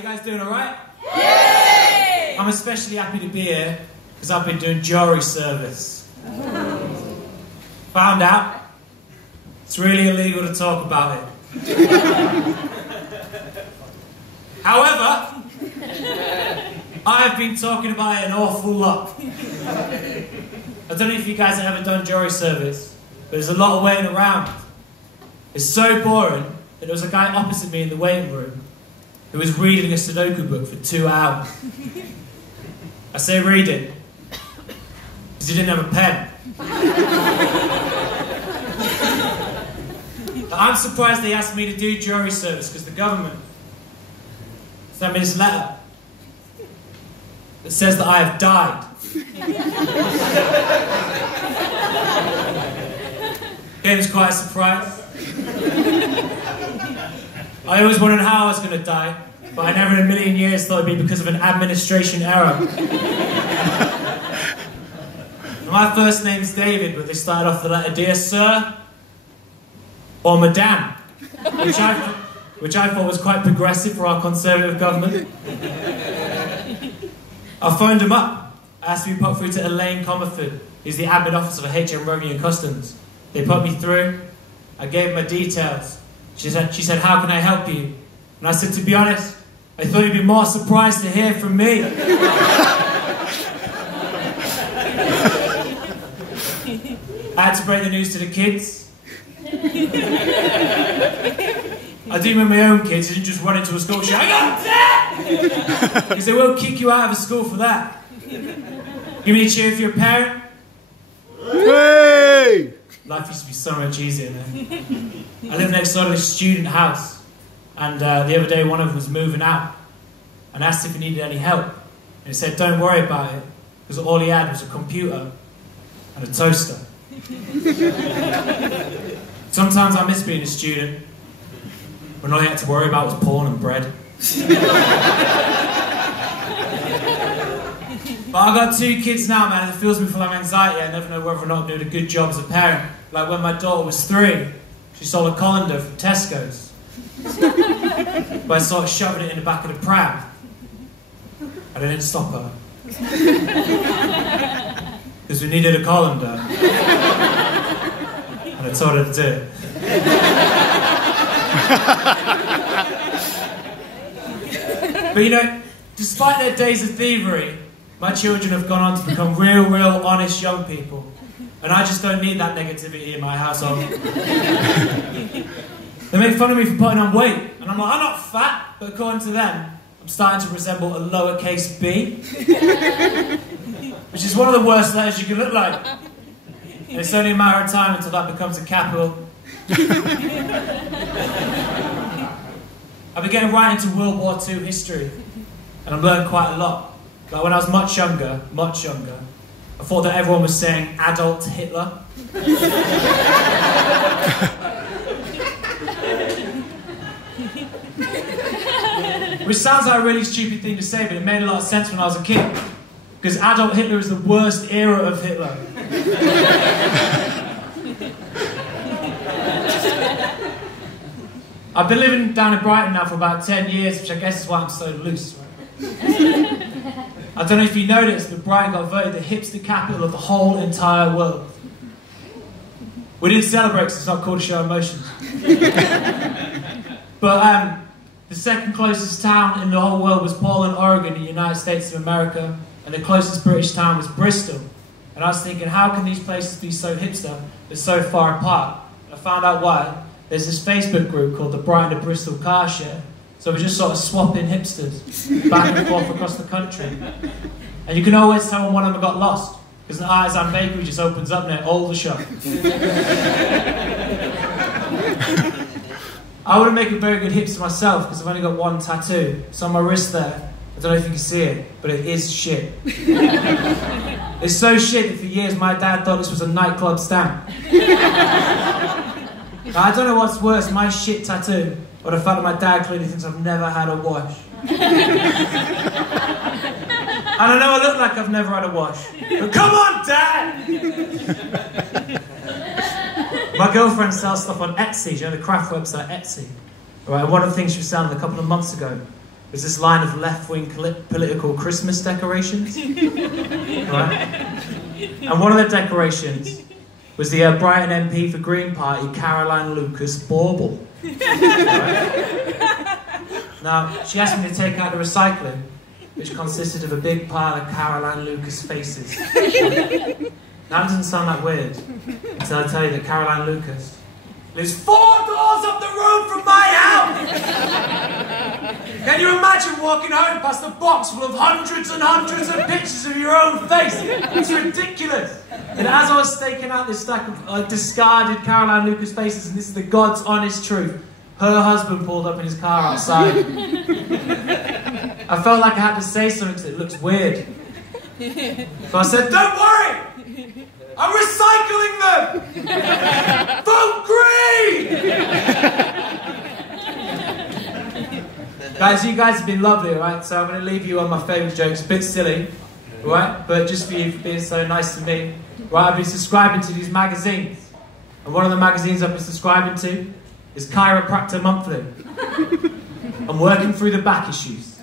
you guys doing alright? Yay! I'm especially happy to be here because I've been doing jury service. Found out it's really illegal to talk about it. However, I have been talking about it an awful lot. I don't know if you guys have ever done jury service, but there's a lot of waiting around. It's so boring that there was a guy opposite me in the waiting room who was reading a Sudoku book for 2 hours. I say reading because he didn't have a pen. But I'm surprised they asked me to do jury service because the government sent me this letter that says that I have died. It was quite a surprise. I always wondered how I was going to die, but I never in a million years thought it'd be because of an administration error. My first name's David, but they started off the letter Dear Sir or Madame, which I thought was quite progressive for our Conservative government. I phoned him up, asked to be put through to Elaine Comerford, who's the admin officer for HM Revenue and Customs. They put me through, I gave my details. She said, how can I help you? And I said, to be honest, I thought you'd be more surprised to hear from me. I had to break the news to the kids. I do with my own kids, I didn't just run into a school shouting, I'm dead! Because they won't kick you out of a school for that. Give me a cheer if you're a parent. Hey! Life used to be so much easier, man. I live next door to this student house, and the other day one of them was moving out, and asked if he needed any help. And he said, don't worry about it, because all he had was a computer and a toaster. Sometimes I miss being a student, when all you had to worry about was porn and bread. But I've got 2 kids now, man, and it fills me full of anxiety. I never know whether or not I'm doing a good job as a parent. Like when my daughter was 3, she sold a colander from Tesco's. But I started shoving it in the back of the pram. And I didn't stop her. Because we needed a colander. And I told her to do it. But you know, despite their days of thievery, my children have gone on to become real, honest young people. And I just don't need that negativity in my household. They make fun of me for putting on weight. And I'm like, I'm not fat, but according to them, I'm starting to resemble a lowercase b. Which is one of the worst letters you can look like. And it's only a matter of time until that becomes a capital. I've been getting right into World War II history. And I've learned quite a lot. Like when I was much younger, I thought that everyone was saying adult Hitler. Which sounds like a really stupid thing to say, but it made a lot of sense when I was a kid. Because adult Hitler is the worst era of Hitler. I've been living down in Brighton now for about 10 years, which I guess is why I'm so loose. Right? I don't know if you noticed, but Brighton got voted the hipster capital of the whole entire world. We didn't celebrate because it's not called a show of emotions. But the second closest town in the whole world was Portland, Oregon, in the United States of America, and the closest British town was Bristol. And I was thinking, how can these places be so hipster but so far apart? And I found out why. There's this Facebook group called the Brighton to Bristol Car Share. So we're just sort of swapping hipsters back and forth across the country. And you can always tell when one of them got lost, because the Artisan Bakery just opens up near Aldershot. I wouldn't make a very good hipster myself, because I've only got one tattoo. It's on my wrist there. I don't know if you can see it, but it is shit. It's so shit that for years my dad thought this was a nightclub stamp. Now, I don't know what's worse, my shit tattoo, or the fact that my dad clearly thinks I've never had a wash. And I know I look like I've never had a wash, but come on, Dad! My girlfriend sells stuff on Etsy, you know, the craft website Etsy. Right, one of the things she was selling a couple of months ago was this line of left-wing political Christmas decorations. Right? And one of the decorations was the Brighton MP for Green Party, Caroline Lucas Bauble. Right? Now, she asked me to take out the recycling, which consisted of a big pile of Caroline Lucas faces. Now, that doesn't sound that weird until I tell you that Caroline Lucas lives 4 doors up the road from my house! Can you imagine walking home past a box full of hundreds and hundreds of pictures of your own face? It's ridiculous. And as I was staking out this stack of discarded Caroline Lucas faces, and this is the God's honest truth, her husband pulled up in his car outside. I felt like I had to say something because it looks weird. So I said, don't worry! I'm recycling them! Vote green! Guys, you guys have been lovely, alright? So I'm going to leave you on my favourite jokes. A bit silly, alright? But just for you for being so nice to me. Right, I've been subscribing to these magazines. And one of the magazines I've been subscribing to is Chiropractor Monthly. I'm working through the back issues.